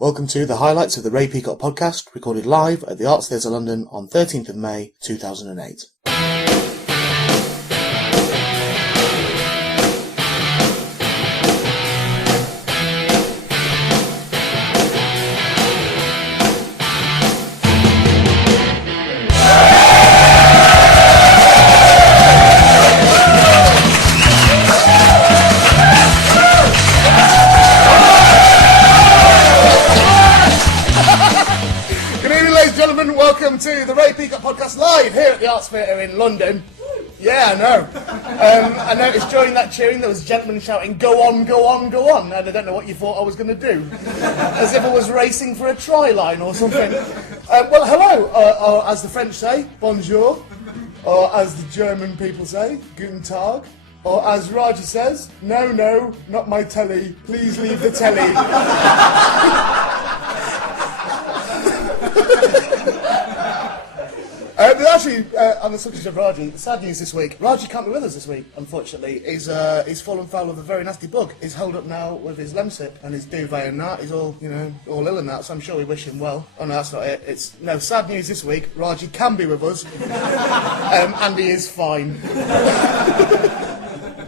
Welcome to the highlights of the Ray Peacock podcast, recorded live at the Arts Theatre London on 13th of May 2008. Welcome to the Ray Peacock podcast live here at the Arts Theatre in London. Yeah, I know. I noticed during that cheering there was a gentleman shouting, "Go on, go on, go on," and I don't know what you thought I was going to do. As if I was racing for a try line or something. Well, hello, or as the French say, bonjour, or as the German people say, guten Tag, or as Raji says, no, not my telly, please leave the telly. Actually, on the subject of Raji, sad news this week. Raji can't be with us this week, unfortunately. He's fallen foul of a very nasty bug. He's holed up now with his lemsip and his duvet and that. He's all, all ill and that, so I'm sure we wish him well. Oh no, that's not it. Sad news this week. Raji can be with us, and he is fine.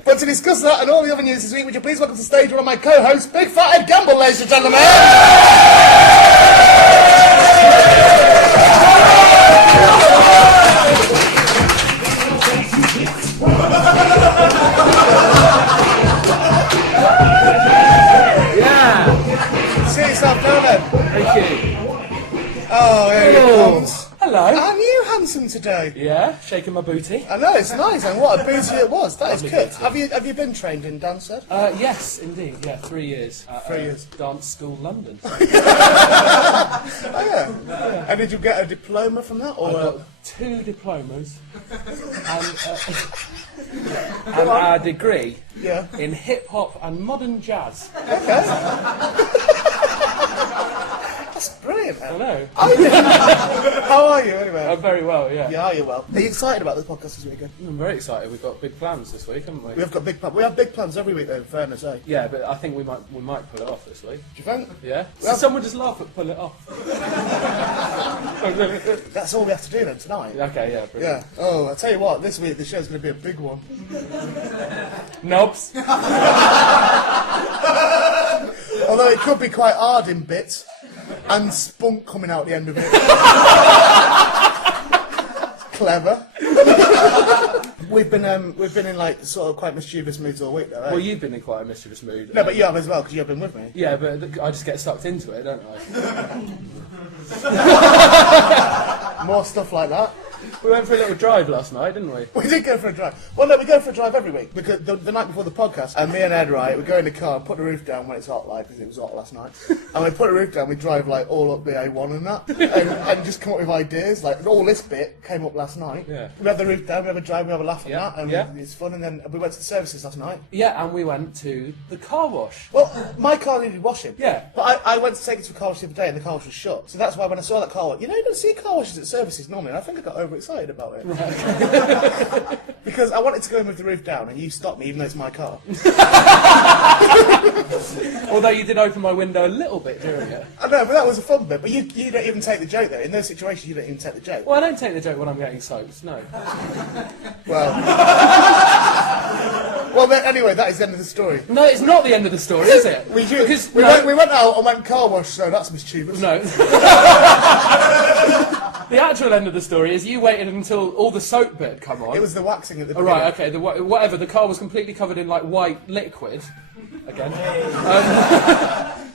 But to discuss that and all the other news this week, would you please welcome to the stage one of my co-hosts, Big Fat Ed Gamble, ladies and gentlemen! Yeah! Sit yourself down then. Thank you. Oh, here he comes. Hello. Aren't you handsome today? Yeah, shaking my booty. I know, it's nice, and what a booty it was. That is good. Booty. Have you been trained in dance, Ed? Yes, indeed. Yeah, 3 years. 3 years. Dance School London. Oh, yeah. And did you get a diploma from that? Or I got 2 diplomas and a degree in hip-hop and modern jazz. Okay. That's brilliant, man. I know. How are you, anyway? I'm very well, yeah. Yeah, are you well? Are you excited about this podcast this weekend? I'm very excited. We've got big plans this week, haven't we? We have big plans. We have big plans every week, though, in fairness, eh? Yeah, but I think we might pull it off this week. Do you think? Yeah? So someone just laugh at pull it off. That's all we have to do then, tonight. Okay, yeah, brilliant. Yeah. Oh, I'll tell you what, this week the show's going to be a big one. Knobs. Although it could be quite hard in bits. And spunk coming out the end of it. Clever. We've been in like sort of quite mischievous moods all week, though. Eh? Well, you've been in quite a mischievous mood. No, but you have as well because you've been with me. Yeah, but I just get sucked into it, don't I? More stuff like that. We went for a little drive last night, didn't we? We did go for a drive. Well, no, we go for a drive every week because the night before the podcast, and me and Ed, right, we go in the car and put the roof down when it's hot, like because it was hot last night. And we put the roof down, we drive like all up the A1 and that, and just come up with ideas. Like all this bit came up last night. Yeah. We have the roof down, we have a drive, we have a laugh at that, and it's fun. And then we went to the services last night. Yeah, and we went to the car wash. Well, my car needed washing. Yeah. But I went to take it to a car wash the other day, and the car wash was shut. So that's why when I saw that car wash, you don't see car washes at services normally. And I think I got overexcited about it. Right. Because I wanted to go in with the roof down and you stopped me even though it's my car. Although you did open my window a little bit during it. I know, but that was a fun bit. But you don't even take the joke though. In those situations you don't even take the joke. Well, I don't take the joke when I'm getting soaked, no. Well then, anyway, that is the end of the story. No, it's not the end of the story, is it? We went out and went car wash, so that's mischievous. No. The actual end of the story is you waited until all the soap bit had come on. It was the waxing at the beginning. Right, okay, whatever, the car was completely covered in like white liquid. Again.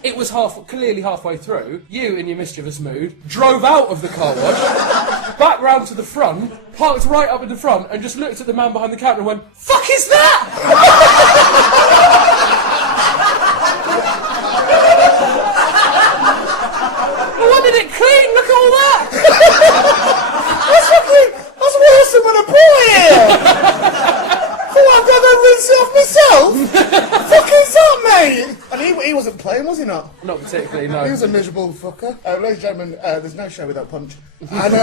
It was clearly halfway through. You, in your mischievous mood, drove out of the car wash, back round to the front, parked right up in the front, and just looked at the man behind the counter and went, "Fuck is that?" I wanted it clean, look at all that! That's worse than when I brought it here! Oh, I've got to rinse it off myself? Fuck is that, mate? And he wasn't playing, was he not? Not particularly, no. He was a miserable fucker. Ladies and gentlemen, there's no show without punch. And,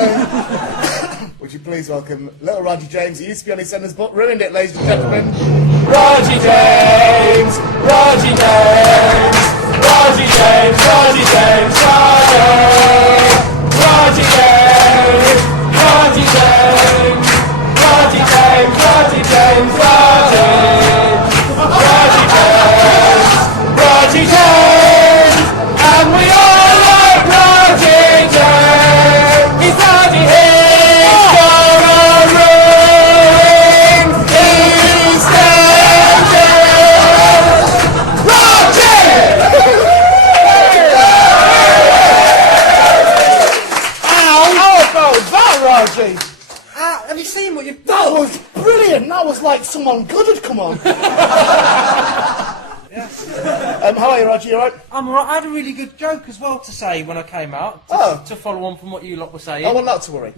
would you please welcome little Raji James? He used to be on EastEnders, but ruined it, ladies and gentlemen. Raji James! Raji James! Raji James! Raji James! Raji. Have you seen what you've That done? was brilliant. That was like someone good had come on. How are you, Raji? You alright? I'm alright. I had a really good joke as well to say when I came out. To follow on from what you lot were saying. I want not to worry.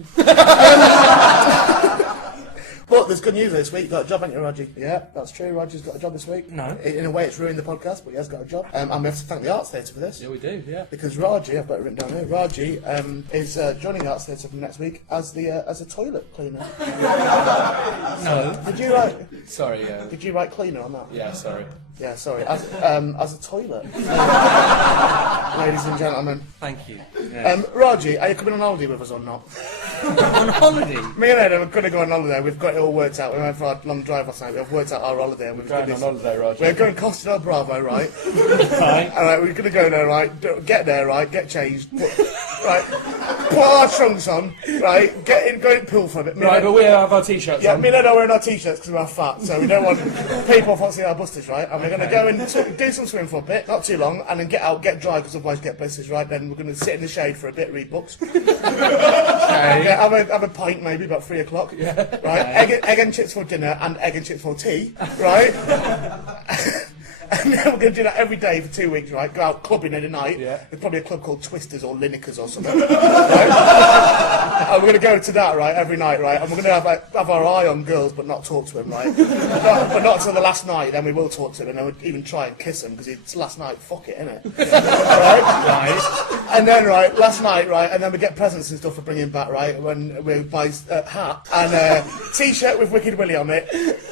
But there's good news this week. You got a job, haven't you, Raji? Yeah, that's true. Raji's got a job this week. No. In a way, it's ruined the podcast, but he has got a job. And we have to thank the Arts Theatre for this. Yeah, we do, yeah. Because Raji, I've got it written down here, Raji is joining the Arts Theatre from next week as a toilet cleaner. No. Did you write? Sorry, Did you write cleaner on that? yeah, sorry. Yeah, sorry. As a toilet. Ladies and gentlemen. Thank you. Raji, are you coming on holiday with us or not? On holiday? Me and Ed are going to go on holiday. We've got it all worked out. We went for a long drive last night. We've worked out our holiday. And we've Going on holiday, Raji. We're going Costa del Bravo, right? Right. All right, we're going to go there, right? Get there, right? Get changed, right? Put our trunks on, right? Get in, go in pool for a bit. Right, but we have our t-shirts Yeah, on. me and Ed are wearing our t-shirts because we're fat, so we don't want people fancying our busters, right? And we're going to go and do some swimming for a bit, not too long, and then get out, get dry, because otherwise get blisters, right? Then we're going to sit in the shade for a bit, read books. Yeah, have a pint maybe about 3 o'clock. Yeah. Right. Egg and chips for dinner and egg and chips for tea. Right. And then we're going to do that every day for 2 weeks, right? Go out clubbing in the night. Yeah. There's probably a club called Twisters or Lineker's or something. Right? And we're going to go to that, right, every night, right? And we're going to have our eye on girls but not talk to them, right? But not until the last night, then we will talk to them and then we'll even try and kiss them because it's last night, fuck it, innit? Right? And then, right, last night, right, and then we get presents and stuff for bringing back, right, when we buy a hat and a t-shirt with Wicked Willy on it,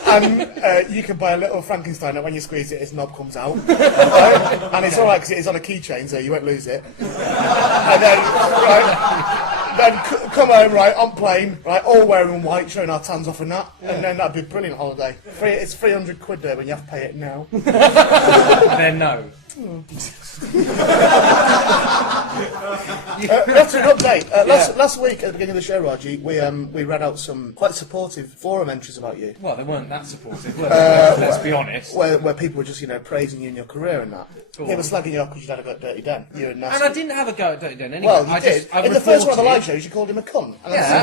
and you can buy a little Frankenstein that when you squeeze it, its knob comes out, right? And it's alright because it is on a keychain, so you won't lose it. And then, come home, right, on plane, right, all wearing white, showing our tans off and that, and then that'd be a brilliant holiday. It's 300 quid there when you have to pay it now. Then no. That's an update. Last week at the beginning of the show, Raji, we read out some quite supportive forum entries about you. Well, they weren't that supportive, were they? Let's be honest. Where people were just, praising you in your career and that. Cool. They were slagging you off because you'd had a go at Dirty Den. You and Nasty. And I didn't have a go at Dirty Den anyway. Well, you did. In the first one of the live shows, you called him a cunt. Yeah.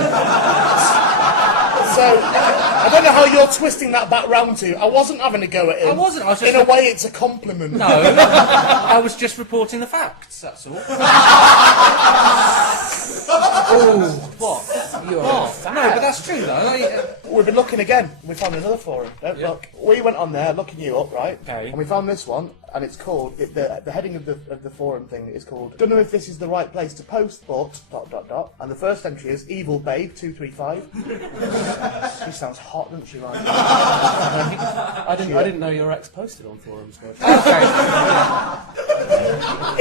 So, I don't know how you're twisting that back round to. I wasn't having a go at him. I wasn't. I was just in a way, it's a compliment. No, I was just reporting the facts, that's all. Oh, What? you are What? No, but that's true though. We've been looking again. We found another forum. Don't look. We went on there looking you up, right? Okay. And we found this one, and it's called the heading of the forum thing is called. Don't know if this is the right place to post, but ... And the first entry is Evil Babe 235. She sounds hot, doesn't she, right? I didn't know your ex posted on forums, Raji.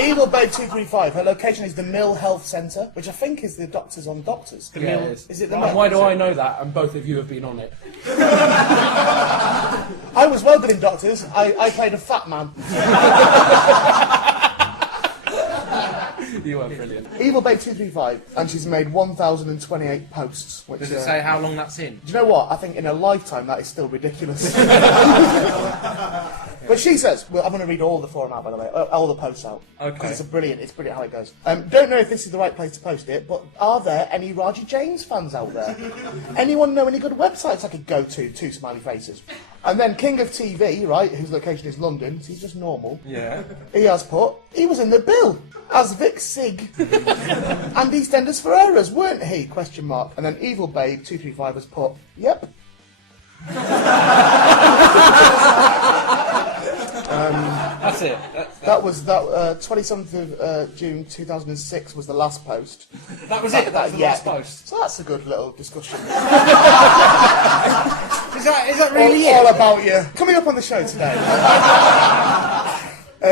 Evil Babe 235. Her location is the Mill Health Centre, which I think is the Doctors on Doctors. Yeah, it is. Is it the And Mill? why do I know that? And both of you have been on it. I was well good in Doctors. I played a fat man. You were brilliant. Evil Babe 235, and she's made 1,028 posts. Which, Does it say how long that's in? do you know what? I think in a lifetime that is still ridiculous. But she says, well, I'm going to read all the forum out, by the way, all the posts out. Okay. Because it's brilliant how it goes. Don't know if this is the right place to post it, but are there any Raji James fans out there? Anyone know any good websites I could go to? 2 smiley faces. And then King of TV, right, whose location is London, so he's just normal. Yeah. He has put, he was in the bill as Vic Sig and EastEnders Ferreras, weren't he? Question mark. And then Evil Babe 235 has put, yep. That's it. That was 27th of June 2006 was the last post. That was it. That was the last post. So that's a good little discussion. Is that really all it? about you. Coming up on the show today.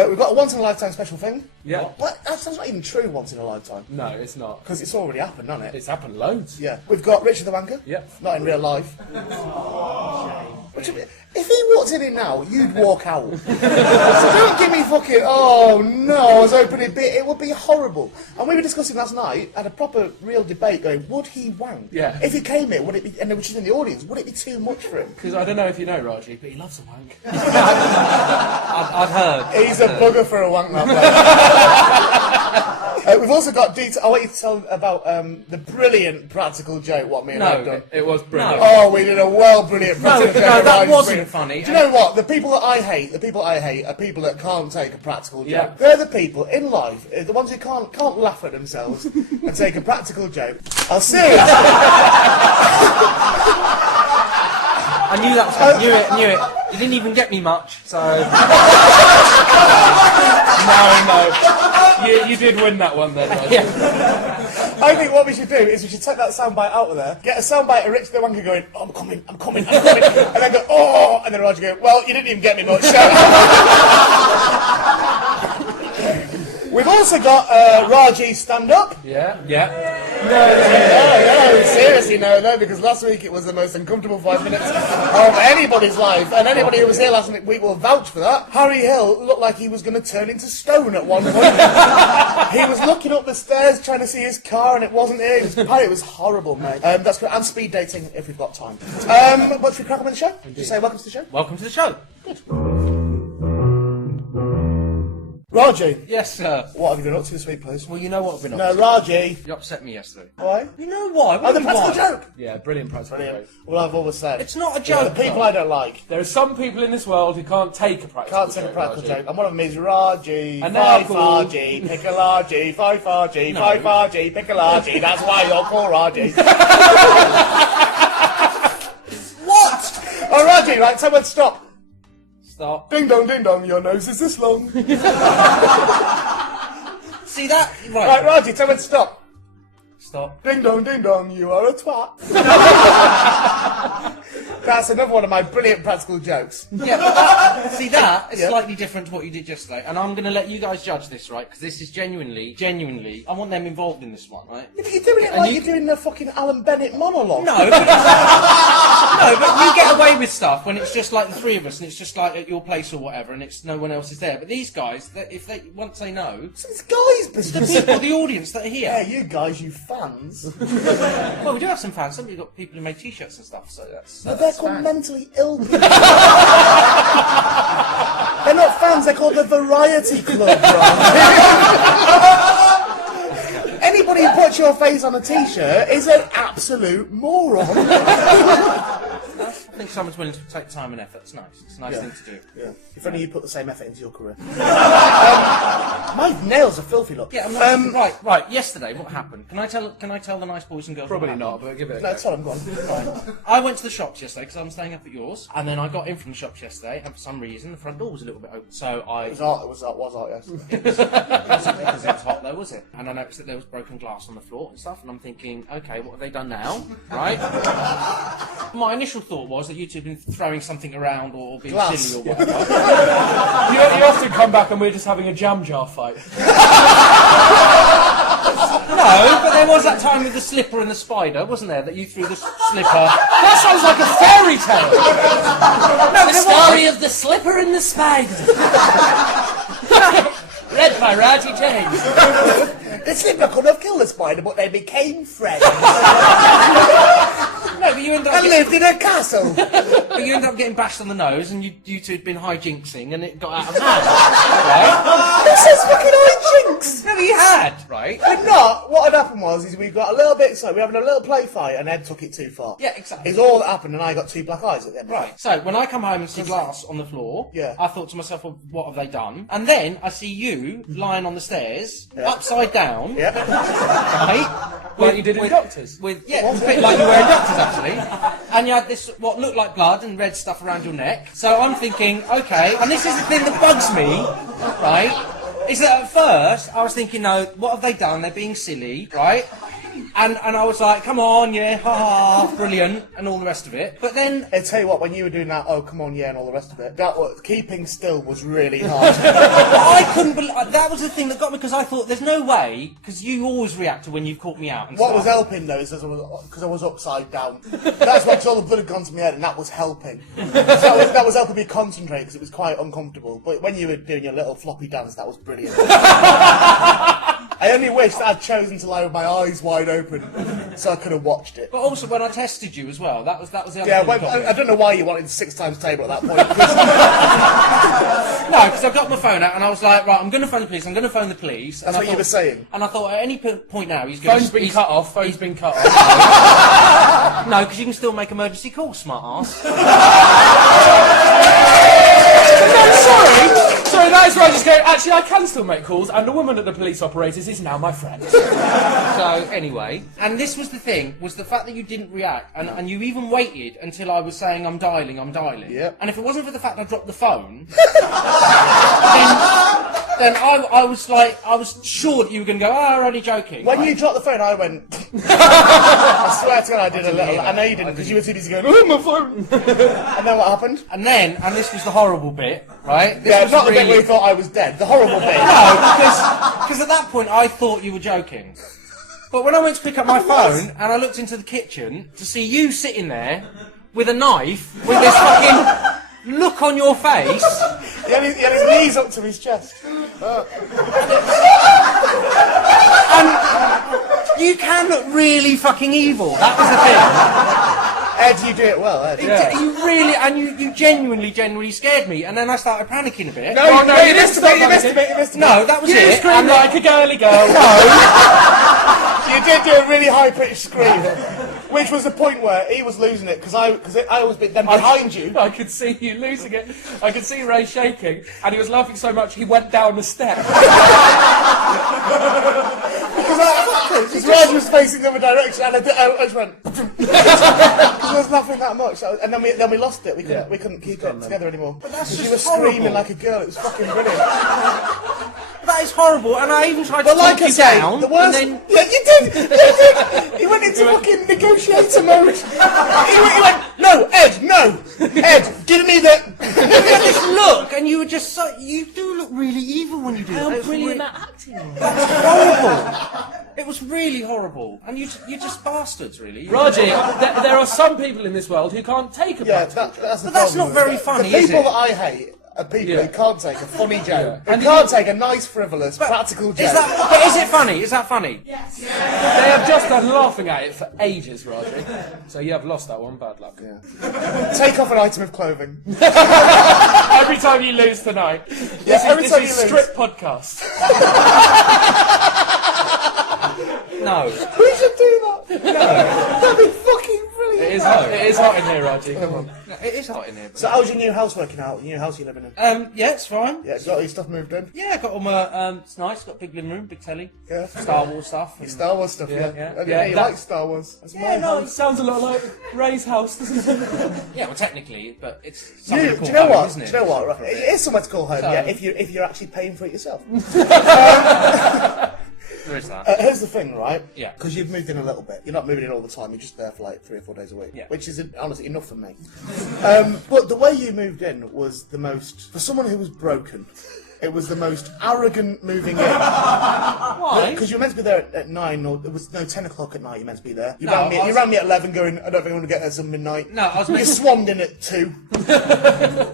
We've got a once in a lifetime special thing. Yeah. What? That's not even true. Once in a lifetime. No, it's not. Because it's already happened, hasn't it? It's happened loads. Yeah. We've got Richard the Wanker. Yep. Not in real life. If he walked in now, you'd walk out. So don't give me fucking, oh no, I was hoping it would be horrible. And we were discussing last night, had a proper real debate going, would he wank? Yeah. If he came here, would it be, and which is in the audience, would it be too much for him? Because I don't know if you know, Raji, but he loves a wank. I've heard. He's a bugger for a wank, that bloke. We've also got detail. I want you to tell about the brilliant practical joke. What me and I've done. It was brilliant. Oh, we did a brilliant practical joke. No, that Right, wasn't brilliant. funny. Do you know what? The people that I hate are people that can't take a practical joke. Yeah. They're the people in life, the ones who can't laugh at themselves and take a practical joke. I'll seriously. I knew that was coming. Knew it. You didn't even get me much, so... No. You did win that one then, Raji. Yeah. I think what we should do is we should take that soundbite out of there, get a soundbite of Rich the Wanker going, oh, I'm coming, and then go, oh, and then Roger go, well, you didn't even get me much. We've also got Raji Standup. Yeah. No, seriously, no, because last week it was the most uncomfortable 5 minutes of anybody's life, and anybody who was here last week will vouch for that. Harry Hill looked like he was going to turn into stone at one point. He was looking up the stairs trying to see his car, and it wasn't here. It was horrible, mate. That's great. And speed dating if we've got time. But should we crack on with the show? Just say welcome to the show. Welcome to the show. Raji. Yes, sir. What have you been up to this week, please? Well, you know what I've been up No, to. Raji. You upset me yesterday. Why? You know why? Oh, the practical joke. Yeah, brilliant practical joke. Well, I've always said. It's not a The joke. people I don't like. There are some people in this world who can't take a practical Can't take a practical joke. And one of them is Raji, And now five Raji, pick a Raji, five Raji, five Raji, pick a Raji. That's why you're called Raji. What? Oh, Raji, right, someone stop. Stop. Ding dong, your nose is this long. See that? Right, Raji, someone stop. Stop. Ding dong, you are a twat. That's another one of my brilliant practical jokes. Yeah, but that, see that is Yeah. slightly different to what you did yesterday, and I'm going to let you guys judge this, right? Because this is genuinely, I want them involved in this one, right? Yeah, but you're doing it And like you- you're doing the fucking Alan Bennett monologue. No, but no, but you get away with stuff when it's just like the three of us, and it's just like at your place or whatever, and it's no one else is there. But these guys, if they once they know, It's guys' the business. people, the audience that are Yeah, here. you guys, you fans. Well, we do have some fans. Some of you got people who make T-shirts and stuff, so that's. But they're called mentally ill people. They're not fans, they're called the Variety Club, right? Anybody who puts your face on a t-shirt is an absolute moron. I think someone's willing to take time and effort. It's nice. It's a nice thing to do. Yeah. If only you put the same effort into your career. My nails are filthy, look. Yeah, right. Yesterday, what happened? Can I tell the nice boys and girls? Probably what happened? not, but give it a No, go. tell them, go on. I went to the shops yesterday because I'm staying up at yours, and then I got in from the shops yesterday, and for some reason the front door was a little bit open. So I It was art, yes. because it was hot though, was it? And I noticed that there was broken glass on the floor and stuff, and I'm thinking, okay, what have they done now? Right? My initial thought was that you two have been throwing something around or being Glass. silly or whatever. You often come back and we're just having a jam jar fight. No, but there was that time with the slipper and the spider, wasn't there? That you threw the slipper. That sounds like a fairy tale! No, there was. Story of the slipper and the spider. Read by Raji James. The slipper could have killed the spider, but they became friends. No, but you ended up And lived in a castle. but you ended up getting bashed on the nose, and you two had been hijinksing, and it got out of hand. Right? This is fucking hijinks. No, but you had, right? But not. What had happened was, we got a little bit, so we were having a little play fight, and Ed took it too far. Yeah, exactly. It's all that happened, and I got two black eyes at the end. Right. So when I come home and see glass on the floor, Yeah. I thought to myself, well, what have they done? And then I see you lying on the stairs, upside down, Yeah. right? Like you did in Doctors. It was a bit like you were in Doctors actually. And you had this, what looked like blood and red stuff around your neck. So I'm thinking, okay, and this is the thing that bugs me, right? Is that at first I was thinking, no, what have they done? They're being silly, right? And I was like, come on, yeah, ha ha, brilliant, and all the rest of it. But then I tell you what, when you were doing that, oh come on, yeah, and all the rest of it, keeping still was really hard. I couldn't believe that was the thing that got me because I thought there's no way because you always react to when you've caught me out. And What stuff. was helping though is because I was upside down. That's why all the blood had gone to my head, and that was helping. That was helping me concentrate because it was quite uncomfortable. But when you were doing your little floppy dance, that was brilliant. I only wish wish that I'd chosen to lie with my eyes wide open, so I could have watched it. But also when I tested you as well, that was the other Yeah, thing that well, got me. I don't know why you wanted 6 times table at that point. No, because I got my phone out and I was like, right, I'm going to phone the police. That's what you were saying. And I thought at any point now he's going to... Phone's been cut off. Phone's been cut off. No, because you can still make emergency calls, smart ass. No, sorry, that is where I just go, actually, I can still make calls, and the woman at the police operators is now my friend. So, anyway, and this was the thing, was the fact that you didn't react, and you even waited until I was saying, I'm dialing. Yep. And if it wasn't for the fact I dropped the phone, then I was like, I was sure that you were going to go, I'm only joking. When you dropped the phone, I went... I swear to God I did a little... I know you didn't, because you were too busy going, oh, my phone! And then what happened? And then, and this was the horrible bit, right? This Yeah, was not the bit really- where you thought I was dead, the horrible bit. No, because at that point I thought you were joking. But when I went to pick up my phone and I looked into the kitchen to see you sitting there with a knife, with this fucking look on your face, He had his knees up to his chest. and you can look really fucking evil. That was the thing. Ed, you do it well, Ed. You really, and you genuinely scared me. And then I started panicking a bit. No, Oh, no, you you missed a missed bit, you missed a bit, you missed a bit. No, that was You it. scream And like a girly girl. You did do a really high-pitched scream, which was the point where he was losing it, because I was then behind you. I could see you losing it. I could see Ray shaking, and he was laughing so much he went down the step. Because Raji was facing the other direction, and I just went... Because there was nothing that much, and then we lost it. We couldn't keep it together anymore. But that's you just were screaming horrible. like a girl. It was fucking brilliant. that is horrible. And I even tried to But like talk I you say, down. the worst... And then, Yeah, you did! You did! He went into fucking negotiator mode. He went, no, Ed, no! Ed, give me the... this look, and you were just so... You do look really evil when you do How that. brilliant that acting was. Horrible. It was really horrible. And you're just bastards, really. Raji, there are some people in this world who can't take a Yeah, practical that's the But that's problem not very with it. funny, The is people it? that I hate are people Yeah. who can't take a funny joke. And Who can't take a nice, frivolous, practical joke. But is it funny? Is that funny? They have just done laughing at it for ages, Raji. So you have lost that one, bad luck. Take off an item of clothing. Every time you lose tonight. Yeah, every this time is you lose. strip podcast. No. We should do that. That'd be fucking brilliant. It is hot in here, Raji. Come on. It is hot in here. So how's your new house working out? Your new house you're living in? Yeah, it's fine. Yeah, you got all your stuff moved in? Yeah, I got all my, it's nice, got a big living room, big telly, Yeah. Star Wars stuff. and- Star Wars stuff, yeah. yeah. Okay, Yeah, you that- like Star Wars. That's my Yeah, no, it house. sounds a lot like Ray's house, doesn't it? Yeah, well, technically, but it's Do something you, to do call you know home, what? isn't Do it? you know what? Right, it is somewhere to call home, So- yeah, if you're actually paying for it yourself. There is that. Here's the thing, right? Yeah. Because you've moved in a little bit. You're not moving in all the time. You're just there for like 3 or 4 days a week. Yeah. Which is honestly enough for me. But the way you moved in was the most... For someone who was broken, it was the most arrogant moving in. Why? Because you were meant to be there at 9, or it was 10 o'clock at night. You meant to be there. You, No, rang, me, I was- you rang me at 11, going, I don't think I want to get there till midnight. No, I was You meant to... swanmed in at 2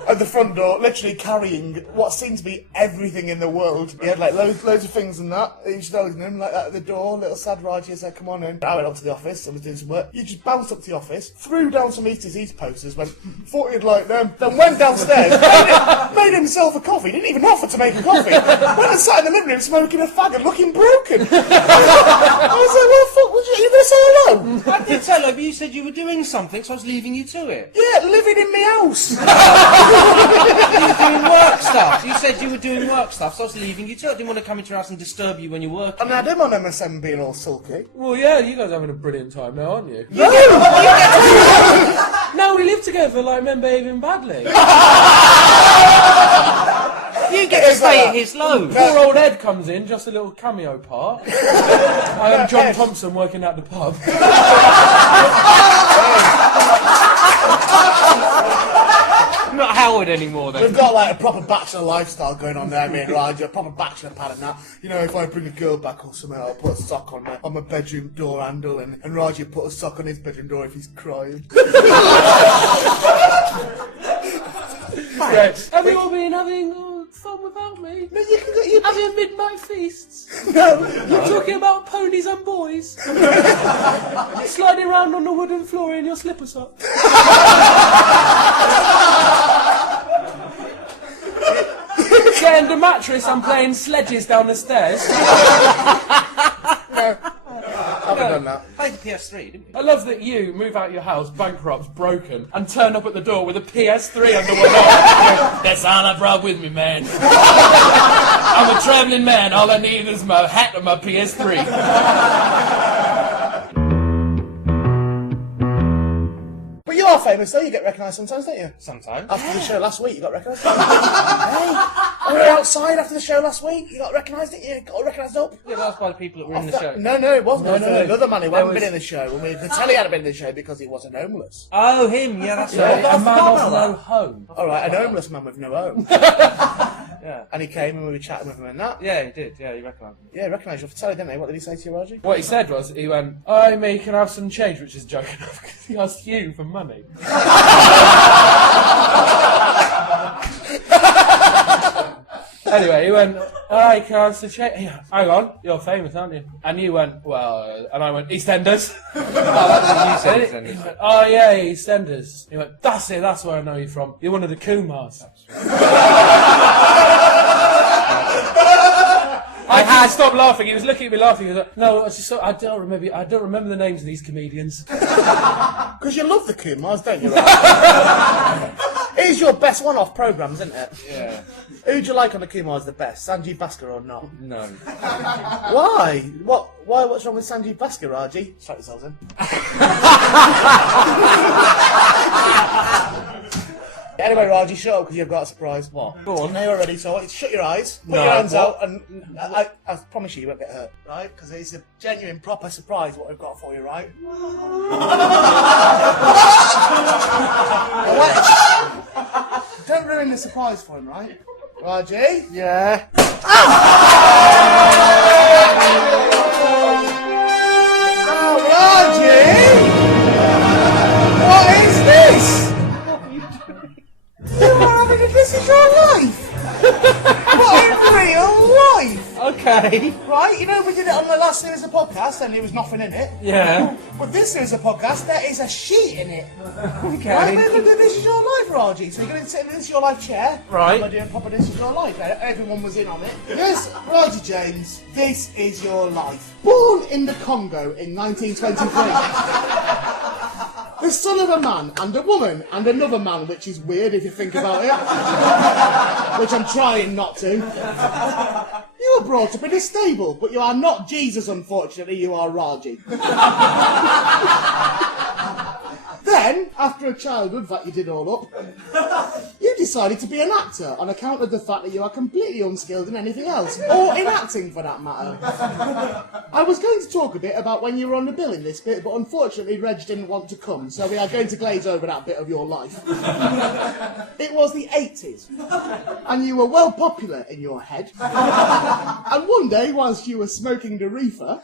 at the front door, literally carrying what seemed to be everything in the world. He had like loads of things and that. He just holding them like that at the door. Little sad Raji said, "Come on in." I went up to the office. I was doing some work. You just bounced up to the office, threw down some Easters East posters, went, "Thought you'd like them." Then went downstairs, made himself a coffee. Didn't even offer to make a coffee. Went and sat in the living room smoking a fag and looking broken. I was like, "Well, fuck, would you gonna say hello?" I did tell her, but you said you were doing something, so I was leaving you to it. Yeah, living in my house. You were doing work stuff. You said you were doing work stuff, so I was leaving you to it. I didn't want to come into your house and disturb you when you're working. I mean, I didn't want MSM being all sulky. Well, yeah, you guys are having a brilliant time now, aren't you? No! No, we live together like men behaving badly. You get to stay at his load. Poor old Ed comes in, just a little cameo part. I am John Thompson working at the pub. Not Howard anymore, then. We've got like a proper bachelor lifestyle going on there, me and Raji, a proper bachelor pad and that. You know, if I bring a girl back or something, I'll put a sock on my bedroom door handle, and Raji put a sock on his bedroom door if he's crying. Right. Have we all been having fun without me. No, you can you, Having midnight feasts. no. You're talking about ponies and boys. Sliding around on the wooden floor in your slipper socks. Getting the mattress and playing sledges down the stairs. I haven't done that. Played the PS3, didn't we? I love that you move out your house, bankrupt, broken, and turn up at the door with a PS3 under one arm. That's all I brought with me, man. I'm a travelling man. All I need is my hat and my PS3. But you are famous though, you get recognised sometimes, don't you? Sometimes. After the show last week, you got recognised. Hey, we were outside after the show last week, you got recognised, didn't you? Got recognised up? Yeah, that was by the people that were in the show. No, it wasn't. No, It was no. another man who There hadn't was- been in the show. The telly hadn't been in the show because he wasn't homeless. Oh, him, yeah, that's right. A man I of forgot no about home. Alright, an homeless man with no home. that. Yeah. And he came and we were chatting with him and that. Yeah, he did. Yeah, he recognised me. Yeah, recognised you off the telly, didn't he? What did he say to you, Raji? What he said was, he went, "Oh, mate, can I have some change?" Which is a joke enough because he asked you for money. Anyway, he went, "Hi, can I have some change?" Yeah, hang on, you're famous, aren't you? And you went, "Well," and I went, "EastEnders." Oh, that's what you said, He EastEnders. went, "Oh yeah, EastEnders." He went, "That's it, that's where I know you from. You're one of the Kumars." I had stopped laughing. He was looking at me laughing. He was like, "No, I don't remember the names of these comedians." Because you love the Kumars, don't you, Raji? It is your best one-off programmes, isn't it? Yeah. Who do you like on the Kumars the best? Sanjeev Bhaskar or not? No. Why? Why? What's wrong with Sanjeev Bhaskar, Raji? Strike yourselves in. Anyway, Raji, shut up because you've got a surprise. What? Go on. Now you're ready, so I want you to shut your eyes, put No, your hands what? out, and I promise you won't get hurt, right? Because it's a genuine, proper surprise what we've got for you, right? Don't ruin the surprise for him, right? Raji? Yeah. Oh, Raji! What is this? This is your life! What in real life? Okay. Right, you know we did it on the last series of podcast and there was nothing in it. Yeah. But this series of podcast, there is a sheet in it. Okay. Right, this is your life, Raji. So you're going to sit in this is your life chair. Right. We're doing proper this is your life. Everyone was in on it. Yes, Raji James, this is your life. Born in the Congo in 1923. The son of a man and a woman and another man, which is weird if you think about it. Which I'm trying not to. You were brought up in a stable, but you are not Jesus, unfortunately, you are Raji. Then, after a childhood that you did all up, you decided to be an actor on account of the fact that you are completely unskilled in anything else, or in acting for that matter. I was going to talk a bit about when you were on the bill in this bit, but unfortunately Reg didn't want to come, so we are going to glaze over that bit of your life. It was the 80s, and you were well popular in your head. And one day, whilst you were smoking the reefer,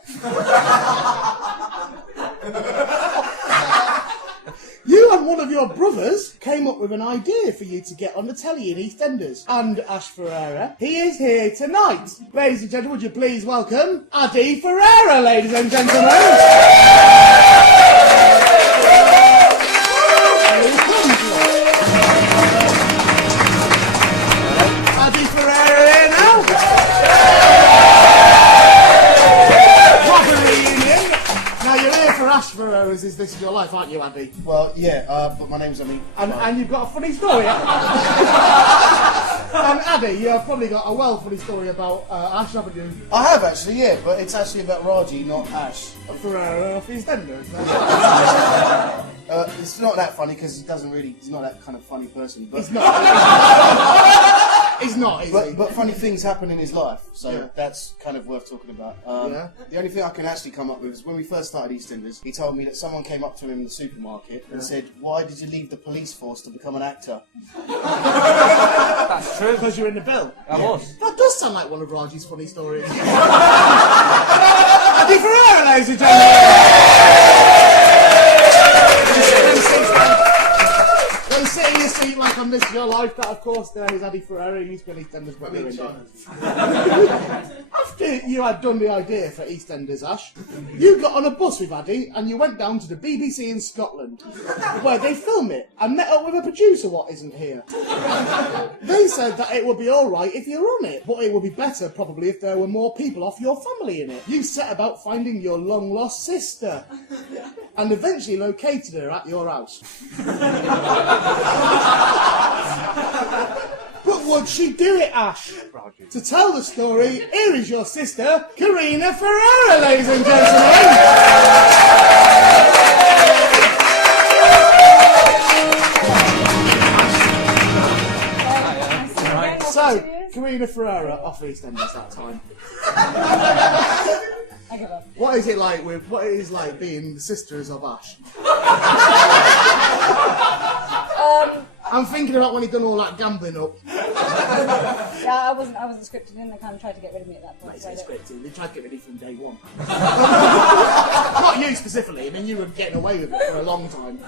you and one of your brothers came up with an idea for you to get on the telly in EastEnders. And Ash Ferreira, he is here tonight. Ladies and gentlemen, would you please welcome Adi Ferreira, ladies and gentlemen. Adi Ferreira here now. Proper reunion. Now you're here for Ash Ferreira's Is This Your Life, aren't you, Adi? Well, yeah, but my name's Ami. And you've got a funny story. And Addy, you've probably got a funny story about Ash, haven't you? I have actually, yeah, but it's actually about Raji, not Ash. For off EastEnders. It's not that funny because he's not that kind of funny person. But He's not. He's not, is he? but funny things happen in his life, so Yeah. that's kind of worth talking about. Yeah. The only thing I can actually come up with is when we first started EastEnders, he told me that someone came up to him in the supermarket and said, "Why did you leave the police force to become an actor?" That's true. Because you're in the bill. I was. That does sound like one of Raji's funny stories. Addy Ferreira, ladies and gentlemen! Go sit in your seat like a welcome, this is your life. That, of course, there is Addy Ferreira. He used to be an EastEnders when we were in After you had done the idea for EastEnders, Ash, you got on a bus with Addy and you went down to the BBC in Scotland, where they film it, and met up with a producer what isn't here. They said that it would be alright if you're on it, but it would be better probably if there were more people off your family in it. You set about finding your long-lost sister, and eventually located her at your house. But would she do it, Ash? To tell the story, here is your sister, Karina Ferreira, ladies and gentlemen. So, Karina Ferreira off EastEnders that time. I give up. What is it like being the sisters of Ash? I'm thinking about when he done all that gambling up. Yeah, I wasn't scripted in. They kind of tried to get rid of me at that point. It's scripted. They tried to get rid of you from day one. Not you specifically. I mean, you were getting away with it for a long time.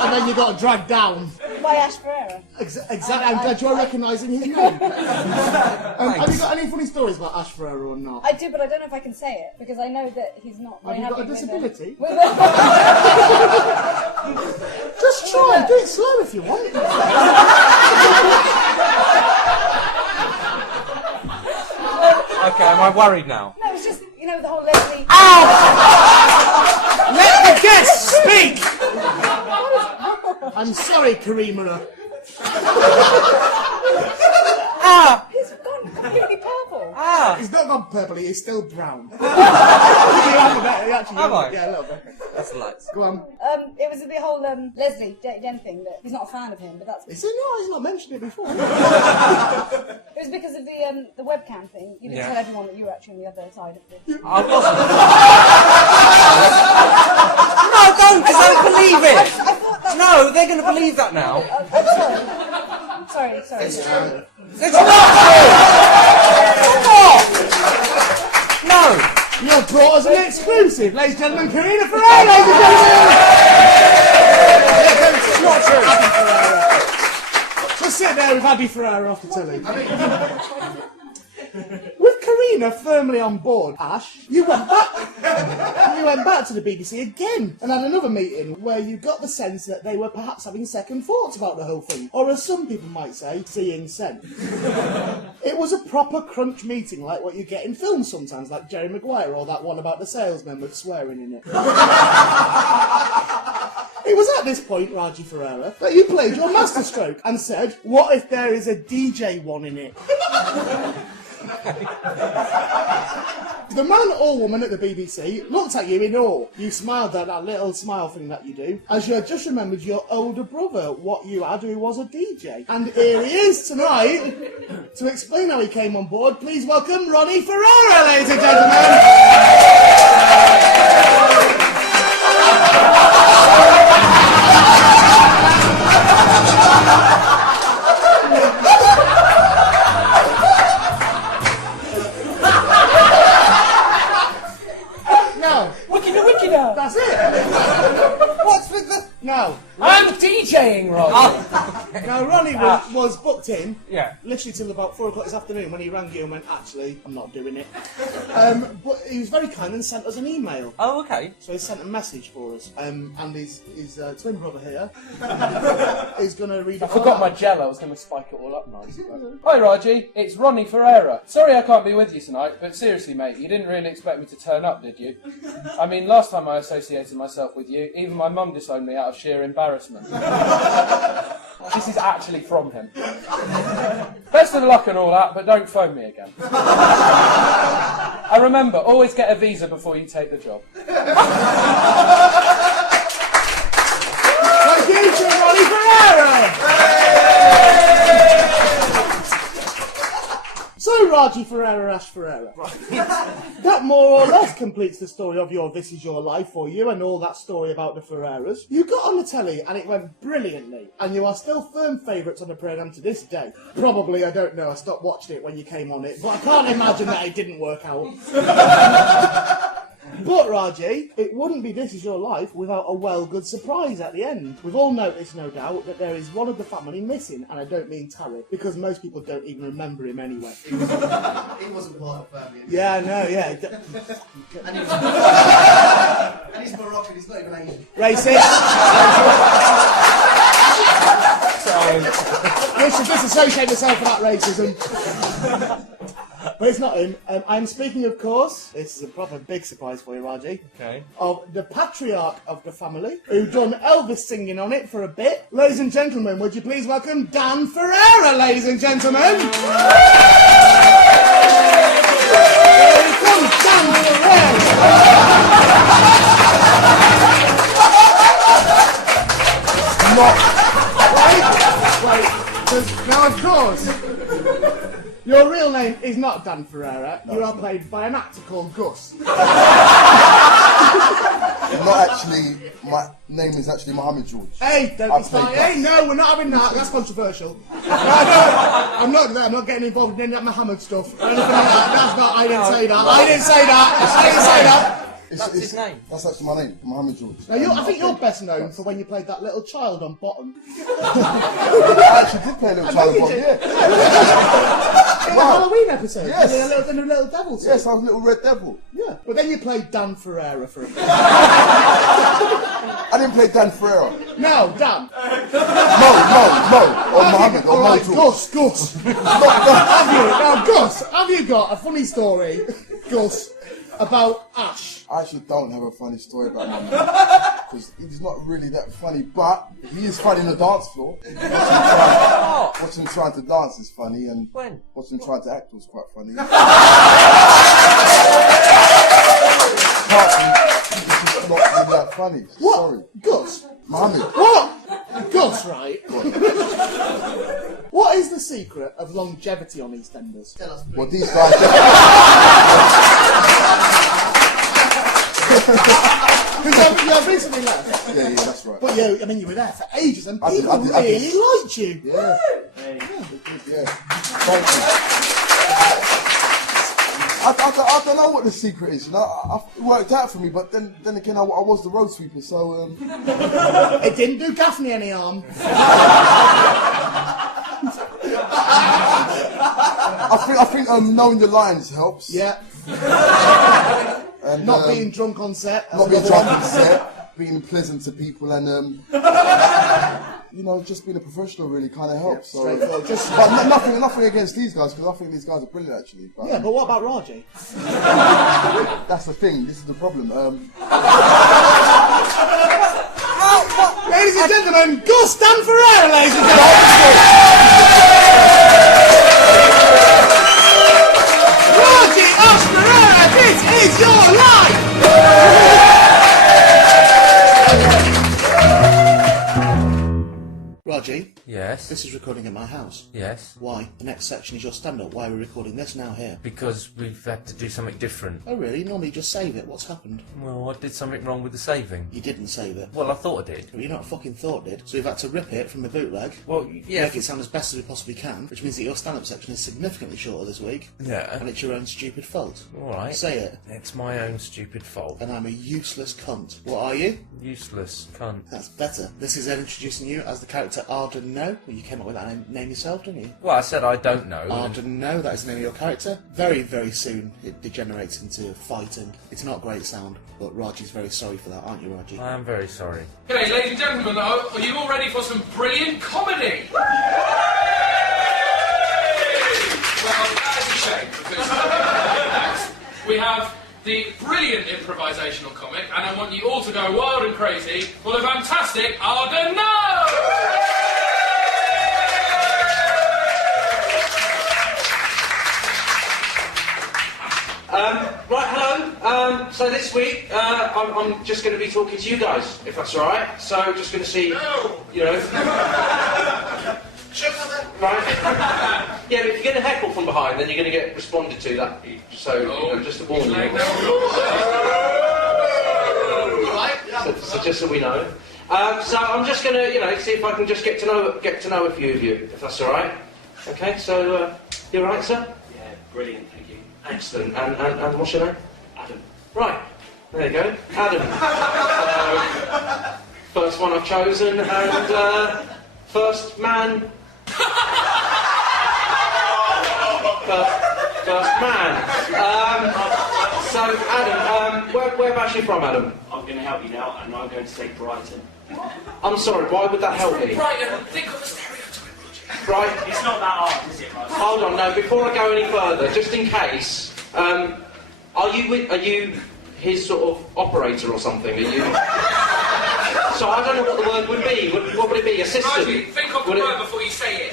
And then you got dragged down. By Ash Ferreira. Exactly. I'm glad you're recognising his name. Have you got any funny stories about Ash Ferreira or not? I do, but I don't know if I can say it because I know that he's not very Have you happy got a disability? with Just try. Do it slow if you want. Okay, am I worried now? No, it's just, you know, the whole Leslie... Let the guests speak! I'm sorry, Karima. He's gone completely purple. He's not gone purple, he's still brown. Have I? Yeah, a little bit. That's lights. Go on. It was the whole Leslie Den thing that he's not a fan of him, but that's... Is he not? He's not mentioned it before. It was because of the webcam thing. You didn't tell everyone that you were actually on the other side of the... I wasn't. No, don't, because I don't believe it. I thought that... No, they're going to believe that now. I'm sorry. Sorry. It's not true. No. You've brought us an exclusive, ladies and gentlemen. Karina Ferreira, ladies and gentlemen. It's not true. Just sit there with Addy Ferreira off the telly. With Karina firmly on board, Ash, you went back to the BBC again and had another meeting where you got the sense that they were perhaps having second thoughts about the whole thing, or as some people might say, seeing sense. It was a proper crunch meeting like what you get in films sometimes, like Jerry Maguire or that one about the salesman with swearing in it. It was at this point, Raji Ferreira, that you played your masterstroke and said, what if there is a DJ one in it? The man or woman at the BBC looked at you in awe. You smiled at that little smile thing that you do, as you had just remembered your older brother, what you had, who was a DJ. And here he is tonight to explain how he came on board. Please welcome Ronnie Ferreira, ladies and gentlemen. That's it! What's with the... No. I'm DJing, Ron. Now, Ronnie was booked in, Yeah. literally till about 4 o'clock this afternoon when he rang you and went, actually, I'm not doing it. But he was very kind and sent us an email. Oh, okay. So he sent a message for us. And his twin brother here is going to read it I forgot my gel, I was going to spike it all up nice. Hi Raji, it's Ronnie Ferreira. Sorry I can't be with you tonight, but seriously mate, you didn't really expect me to turn up, did you? I mean, last time I associated myself with you, even my mum disowned me out of sheer embarrassment. This is actually from him. Best of luck and all that, but don't phone me again. And remember, always get a visa before you take the job. Thank you to Ronnie Ferreira! So, Raji Ferreira, Ash Ferreira. That more or less completes the story of your This Is Your Life for you and all that story about the Ferreiras. You got on the telly and it went brilliantly, and you are still firm favourites on the programme to this day. Probably, I don't know, I stopped watching it when you came on it, but I can't imagine that it didn't work out. But, Raji, it wouldn't be This Is Your Life without a good surprise at the end. We've all noticed, no doubt, that there is one of the family missing, and I don't mean Tarek, because most people don't even remember him anyway. He wasn't part of the family. Yeah, I know, yeah. And he's Moroccan, he's not even Asian. Racist. I should disassociate myself from that racism. But it's not him. I'm speaking, of course, this is a proper big surprise for you, Raji, of the patriarch of the family, who done Elvis singing on it for a bit. Ladies and gentlemen, would you please welcome Dan Ferreira, ladies and gentlemen. Here he comes, Dan Ferreira. Wait, now of course, your real name is not Dan Ferreira, you are played by an actor called Gus. Not actually, my name is actually Mohammed George. Hey, don't be starting. Hey, no, we're not having that, that's controversial. No, I'm not getting involved in any of that Mohammed stuff. Or anything like that. That's not, I didn't say that. I didn't say that. That's his name. That's actually my name, Mohammed George. Now, I think you're best known for when you played that little child on Bottom. I actually did play a little child one, yeah. In the Halloween episode? Yes. In a little devil suit? Yes, I was a little red devil. Yeah. But then you played Dan Ferreira for a bit. I didn't play Dan Ferreira. No, Dan. No. Or Mohammed, or Alright, Mohammed George. Gus. Now, Gus, have you got a funny story, Gus, about Ash? I actually don't have a funny story about my man. Because he's not really that funny, but he is funny on the dance floor. Watching him trying to dance is funny, and watching him trying to act was quite funny. He's just not really that funny. What? Sorry. Gus? Mohammed. What? Gus, right? What is the secret of longevity on EastEnders? Tell us, please. Well, these guys... Because you have recently left. Yeah, that's right. But you were there for ages and I did- people I did- really liked you. Yeah. Yeah. Thank you. I don't know what the secret is, you know. It worked out for me, but then again, I was the road sweeper, so. It didn't do Gaffney any harm. I think knowing the lines helps. Yeah. And, Not being drunk on set. Not being drunk on set, being pleasant to people, and you know, just being a professional really kind of helps. Yeah, so, but nothing against these guys, because I think these guys are brilliant actually. But, Yeah, but what about Raji? that's the thing. This is the problem. Ladies and gentlemen, Gus Dan Ferreira, ladies and gentlemen. Raji Ash Ferreira, this is your life. Raji, Yes. this is recording at my house. Yes. Why? The next section is your stand-up. Why are we recording this now here? Because we've had to do something different. Oh really? Normally you just save it. What's happened? Well, I did something wrong with the saving. You didn't save it. Well, I thought I did. Well, you're not a fucking thought, did. So we've had to rip it from the bootleg. Well, yeah. Make it sound as best as we possibly can, which means that your stand-up section is significantly shorter this week. Yeah. And it's your own stupid fault. All right. Say it. It's my own stupid fault. And I'm a useless cunt. What are you? Useless cunt. That's better. This is introducing you as the character Arden No. Well, you came up with that name yourself, didn't you? Well, I said I don't know. Arden No, that is the name of your character. Very, very soon it degenerates into fighting. It's not a great sound, but Raji's very sorry for that, aren't you, Raji? I am very sorry. Okay, ladies and gentlemen, are you all ready for some brilliant comedy? Well, that is a shame, because we have the brilliant improvisational comic, and I want you all to go wild and crazy for the fantastic Arden No! Right, hello. So this week, I'm just going to be talking to you guys, if that's all right. So just going to see, you know. Right. Yeah, but if you're going to heckle from behind, then you're going to get responded to. That. So you know, just to warn you. So just so we know. So I'm just going to, you know, see if I can just get to know a few of you, if that's all right. Okay. So you all right, sir? Yeah, brilliant, thank you. Excellent. And what's your name? Adam. Right. There you go. Adam. First one I've chosen, and first man. First man. So, Adam, whereabouts you from, Adam? I'm going to help you now, and I'm going to say Brighton. I'm sorry, why would that help me? Brighton, think of the stereotype, Roger. Right. It's not that hard, is it, Roger? Hold on, no, before I go any further, just in case, are you his sort of operator or something? Are you... So I don't know what the word would be. What would it be? Assistant? Raji, think of the word before you say it.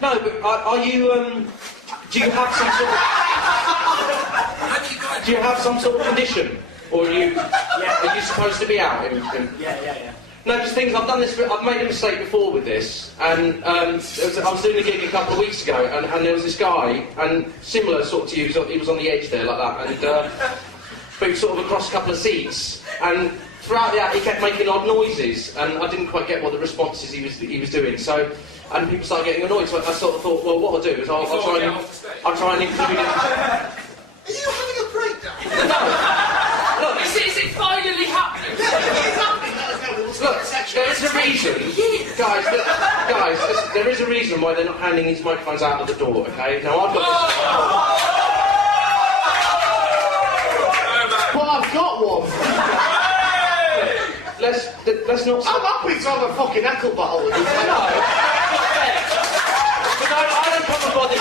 No, but are you, do you have some sort of... Do you have some sort of condition? Or are you supposed to be out? Yeah. No, just things, I've made a mistake before with this, and I was doing a gig a couple of weeks ago, and there was this guy, and similar sort to you, he was on the edge there like that, and but he was sort of across a couple of seats, and throughout the act he kept making odd noises, and I didn't quite get what the responses he was doing, so, and people started getting annoyed, so I sort of thought, well, what I'll do is I'll try and include it. Are you having a breakdown? Look, Is it finally happening? Look, there is a reason, guys, there is a reason why they're not handing these microphones out of the door, okay? Now, I've got this... Well, I've got one. Let's not... I'm happy to have a fucking heckle battle with you. But I don't come and bother you.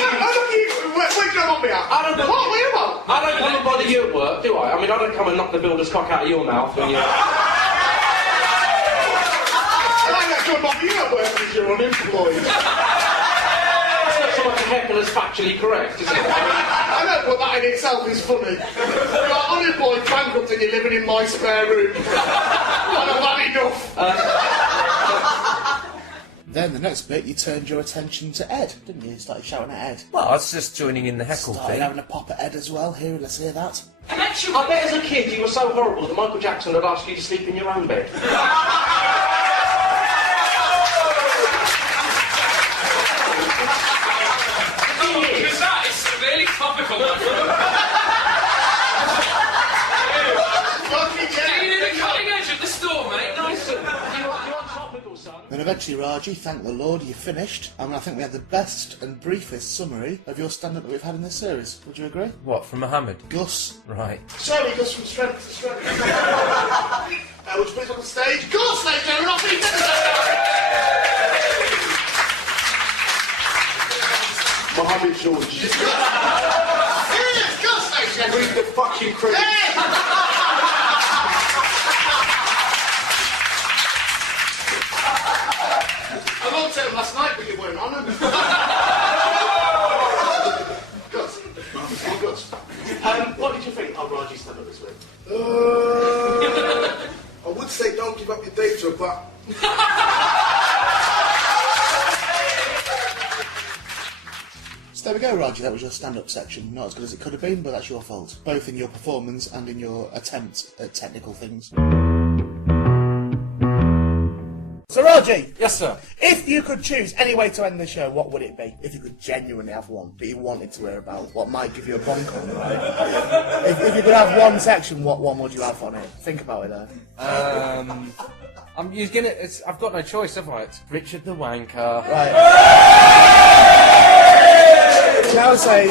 Where do you want me at? I don't What are you about? I don't come and bother you at work, do I? I mean, I don't come and knock the builder's cock out of your mouth when you... I like that come about you at work because you're unemployed. That's not so much a heckle as factually correct, is it? I know, but that in itself is funny. You're unemployed, bankrupt, and you're living in my spare room. And I've had enough. Then the next bit, you turned your attention to Ed, didn't you? You started shouting at Ed. Well, I was just joining in the heckle Started thing. having a pop at Ed as well. Here, let's hear that. I bet as a kid you were so horrible that Michael Jackson would ask you to sleep in your own bed. Because that is severely topical, my friend. Being in the cutting edge of the storm, mate. Nice. You want topical, son? Then eventually, Raji, thank the Lord, you finished. I think we had the best and briefest summary of your stand-up that we've had in this series. Would you agree? What, from Mohammed? Gus. Right. Sorry, Gus from strength to strength. Would you please on the stage? Gus, ladies and gentlemen, off EastEnders! Mohammed George. Yes, Gus, ladies and gentlemen! Read the fucking credits. I looked at him last night, but you weren't on him. Gus. Gus. What did you think of Raji's stand-up this week? I would say don't give up your day job, but... So there we go, Raji, that was your stand-up section. Not as good as it could have been, but that's your fault. Both in your performance and in your attempt at technical things. So Raji! Yes, sir. If you could choose any way to end the show, what would it be? If you could genuinely have one that you wanted to hear about, what might give you a bonk on, right? if you could have one section, what one would you have on it? Think about it there. I've got no choice, have I? It's Richard the Wanker. Right. Now say,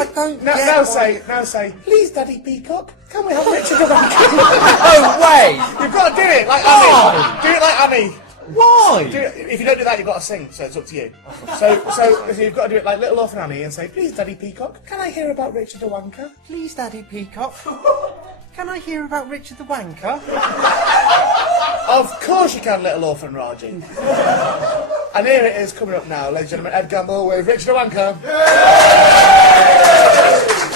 please, Daddy Peacock, can we have Richard the Wanker? No way! You've got to do it like Annie. Do it like Annie. Why? If you don't do that, you've got to sing, so it's up to you. So you've got to do it like Little Orphan Annie and say, please, Daddy Peacock, can I hear about Richard the Wanker? Please, Daddy Peacock. Can I hear about Richard the Wanker? Of course you can, Little Orphan Raji. And here it is coming up now, ladies and gentlemen, Ed Gamble with Richard the Wanker.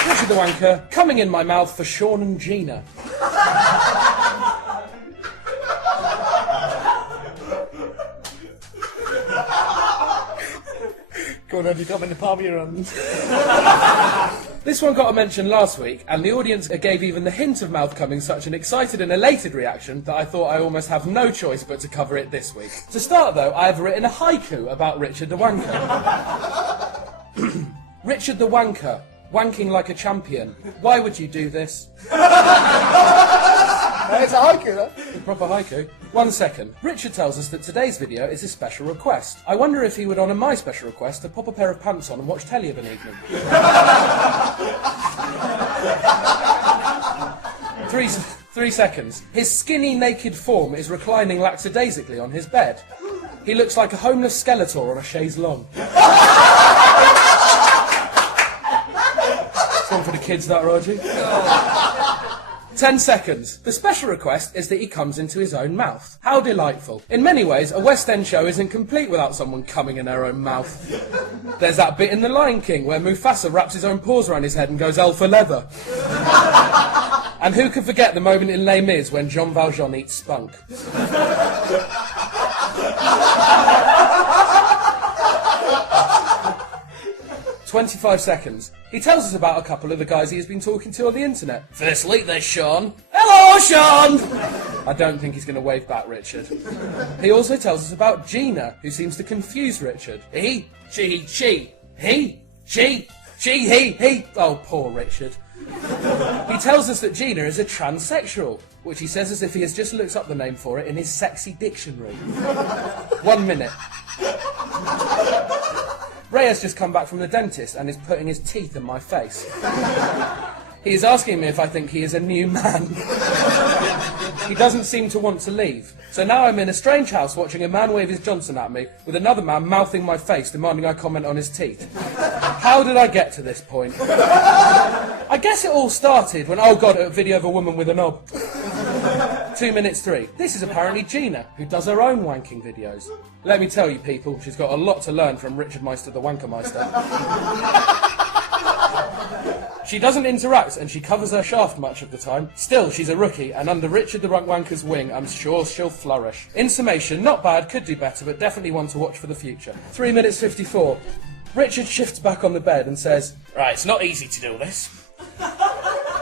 Richard the Wanker, coming in my mouth for Sean and Gina. Go on, Ed, you got me in the palm of your hand. This one got a mention last week, and the audience gave even the hint of mouth coming such an excited and elated reaction that I thought I almost have no choice but to cover it this week. To start, though, I have written a haiku about Richard the Wanker. Richard the Wanker, wanking like a champion. Why would you do this? It's a haiku, though. Proper haiku. 1 second. Richard tells us that today's video is a special request. I wonder if he would honour my special request to pop a pair of pants on and watch telly of an evening. 3 seconds. His skinny, naked form is reclining lackadaisically on his bed. He looks like a homeless Skeletor on a chaise longue. It's one for the kids, that, Raji. 10 seconds. The special request is that he comes into his own mouth. How delightful. In many ways, a West End show isn't complete without someone coming in their own mouth. There's that bit in The Lion King where Mufasa wraps his own paws around his head and goes, "L for leather." And who can forget the moment in Les Mis when Jean Valjean eats spunk? 25 seconds. He tells us about a couple of the guys he has been talking to on the internet. Firstly, there's Sean. Hello, Sean! I don't think he's going to wave back, Richard. He also tells us about Gina, who seems to confuse Richard. He, she, he, she, he. Oh, poor Richard. He tells us that Gina is a transsexual, which he says as if he has just looked up the name for it in his sexy dictionary. 1 minute. Ray has just come back from the dentist and is putting his teeth in my face. He is asking me if I think he is a new man. He doesn't seem to want to leave. So now I'm in a strange house watching a man wave his Johnson at me, with another man mouthing my face, demanding I comment on his teeth. How did I get to this point? I guess it all started when, oh God, a video of a woman with a knob. 2 minutes 3. This is apparently Gina, who does her own wanking videos. Let me tell you, people, she's got a lot to learn from Richard Meister the Wanker Meister. She doesn't interact and she covers her shaft much of the time. Still, she's a rookie, and under Richard the Wanker's wing, I'm sure she'll flourish. In summation, not bad, could do better, but definitely one to watch for the future. 3 minutes 54. Richard shifts back on the bed and says, "Right, it's not easy to do this."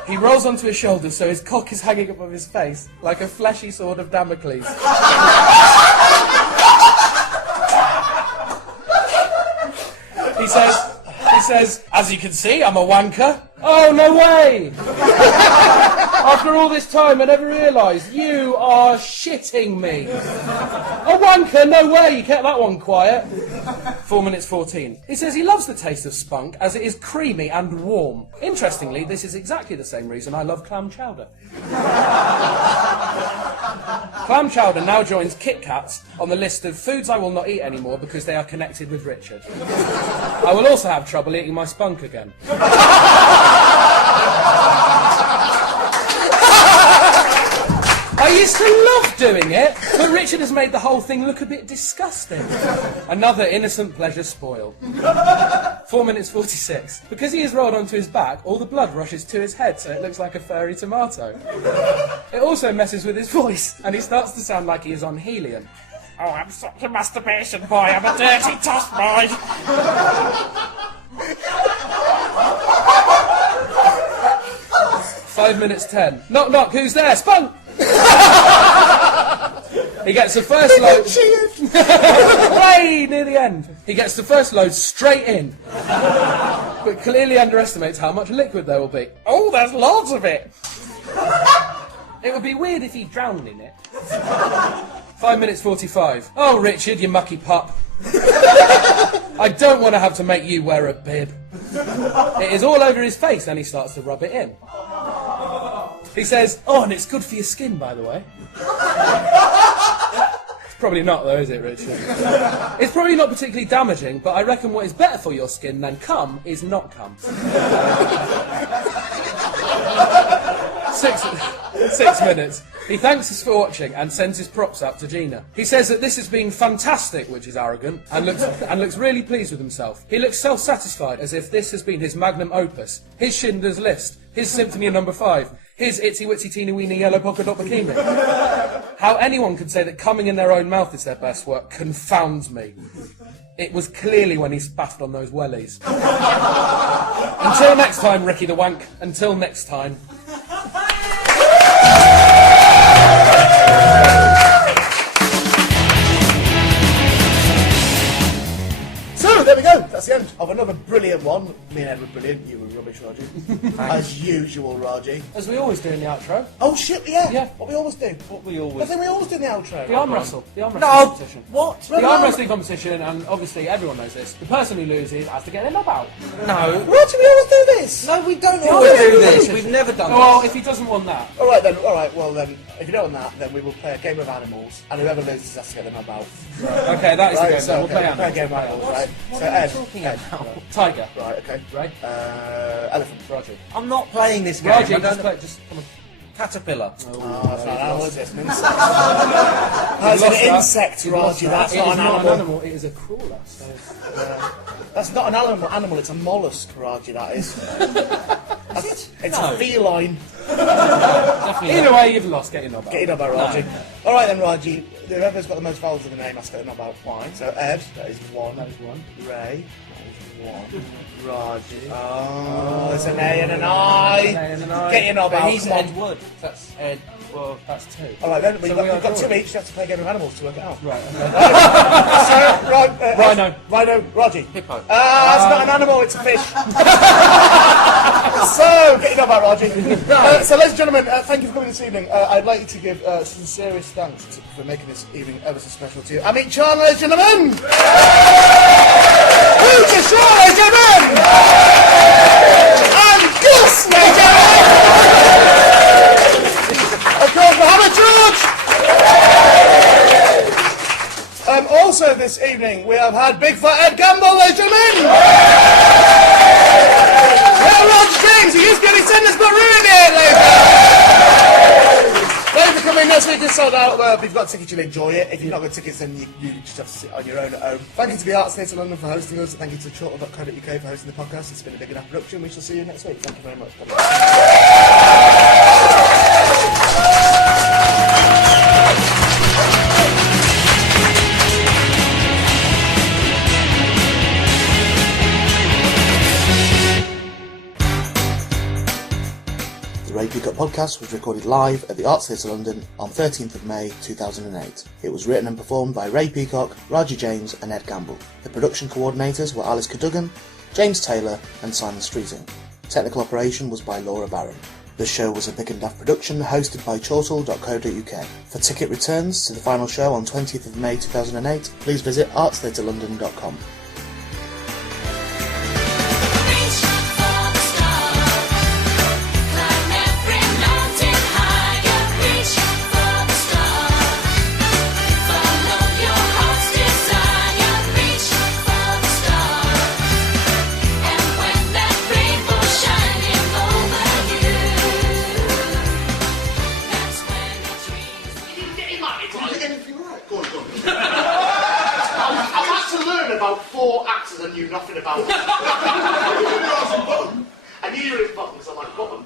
He rolls onto his shoulders so his cock is hanging above his face, like a fleshy sword of Damocles. He says, "As you can see, I'm a wanker." Oh, no way! After all this time, I never realised. You are shitting me. A wanker? No way, you kept that one quiet. 4 minutes 14. He says he loves the taste of spunk as it is creamy and warm. Interestingly, this is exactly the same reason I love clam chowder. Clam chowder now joins Kit Kats on the list of foods I will not eat anymore because they are connected with Richard. I will also have trouble eating my spunk again. I used to love doing it, but Richard has made the whole thing look a bit disgusting. Another innocent pleasure spoiled. 4 minutes 46. Because he is rolled onto his back, all the blood rushes to his head, so it looks like a furry tomato. It also messes with his voice, and he starts to sound like he is on helium. Oh, I'm such a masturbation boy, I'm a dirty toss boy. 5 minutes 10. Knock knock, who's there? Spunk! He gets the first load. Way near the end. He gets the first load straight in, but clearly underestimates how much liquid there will be. Oh, there's loads of it. It would be weird if he drowned in it. 5 minutes 45. Oh, Richard, you mucky pup. I don't want to have to make you wear a bib. It is all over his face, and he starts to rub it in. He says, "Oh, and it's good for your skin, by the way." It's probably not, though, is it, Richard? It's probably not particularly damaging, but I reckon what is better for your skin than cum is not cum. 6 minutes. He thanks us for watching and sends his props up to Gina. He says that this has been fantastic, which is arrogant, and looks really pleased with himself. He looks self-satisfied, as if this has been his magnum opus, his Schindler's List, his Symphony No. 5, his itsy witsy teeny weeny yellow polka dot bikini. How anyone could say that coming in their own mouth is their best work confounds me. It was clearly when he spaffed on those wellies. Until next time, Ricky the Wank. Until next time. So, there we go. That's that's the end of another brilliant one. Me and Ed were brilliant. You were rubbish, Raji. As usual, Raji. As we always do in the outro. Oh shit, yeah. Yeah. What we always do. I think we always do in the outro. The arm wrestle. The arm wrestling No! competition. What? The arm wrestling competition, and obviously everyone knows this. The person who loses has to get their knob out. No. Raji, we always do this. No, we don't always do this. We've never done Well, this. if he doesn't want that. All right, well then, if you don't want that, then we will play a game of animals, and whoever loses has to get the knob out. Okay, that is the Right, game. so then. We'll play a animals. game of animals, right? What So are you Ed, talking Ed, about? Tiger. right, okay. Right? Elephant. Raji. I'm not playing this game. Raji, I just don't- play. Just come on. Caterpillar. Oh, that's not an animal, is it? It's an insect. That's an insect, Raji. That's It not is an not an animal. animal. It is a crawler. So That's not an animal. It's a mollusk, Raji. That is. It's No. a feline. Definitely. either way, you've lost. Get your knob out. Get your knob out, Raji. All right then, Raji. Whoever's got the most vowels in the name has to get a knob out. Why? So Ed, that is one. That is one. Ray, that is one. Raji. Oh, it's an A and an I. An A and an I. Get your knob But out. he's come on. Ed Wood. That's Ed. Well, that's two. All right then, we've So we are got two drawing. each. You have to play a game of animals to work it out. Right. Okay. So, Rhino. Rhino, Raji. Hippo. It's not an animal, it's a fish. So, get your knob out, Raji. So, ladies and gentlemen, thank you for coming this evening. I'd like you to give sincerest thanks for making this evening ever so special to you. Amit Chan, ladies and gentlemen. Future Shaw, ladies and gentlemen. And Gus, ladies and gentlemen. Of course, Mohammed George. Also this evening we have had Big Fat Ed Gamble, ladies and gentlemen! We have Roger James, who used to be on EastEnders but ruined it, ladies and gentlemen! Thank you for coming. Next week is sold out. If you've got tickets, you'll enjoy it. If you've not got tickets, then you just have to sit on your own at home. Thank you to the Arts Theatre London for hosting us. Thank you to chortle.co.uk for hosting the podcast. It's been a big enough production. We shall see you next week. Thank you very much. The Ray Peacock podcast was recorded live at the Arts Theatre London on 13th of May 2008. It was written and performed by Ray Peacock, Raji James and Ed Gamble. The production coordinators were Alice Cadogan, James Taylor and Simon Streeting. Technical operation was by Laura Barron. The show was a Big and Daft production hosted by chortle.co.uk. For ticket returns to the final show on 20th of May 2008, please visit artstheatrelondon.com. I've had to learn about 4 actors I knew nothing about. I knew you were in bottom because I like bottom.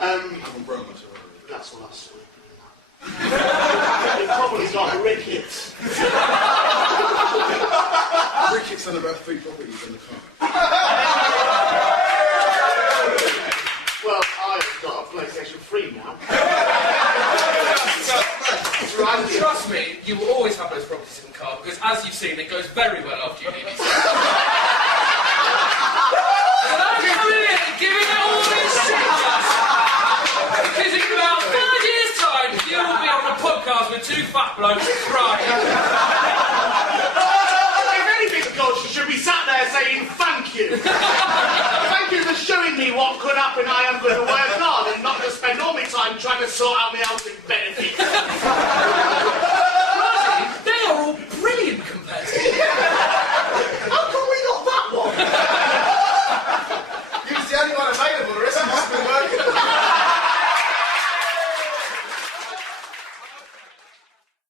I haven't broken myself. That's what I saw. It probably got rickets. Rickets and about 3 properties in the car. Well, I've got a PlayStation 3 now. Trust me, you will always have those properties in the car because, as you've seen, it goes very well after you leave. And I'm coming in and giving it all these shit. Because in about 5 years' time, you will be on a podcast with 2 fat blokes crying. If anything, Gosh, you should be sat there saying thank you. Thank you for showing me what could happen. I am going to work hard and not just spend all my time trying to sort out my house in bed.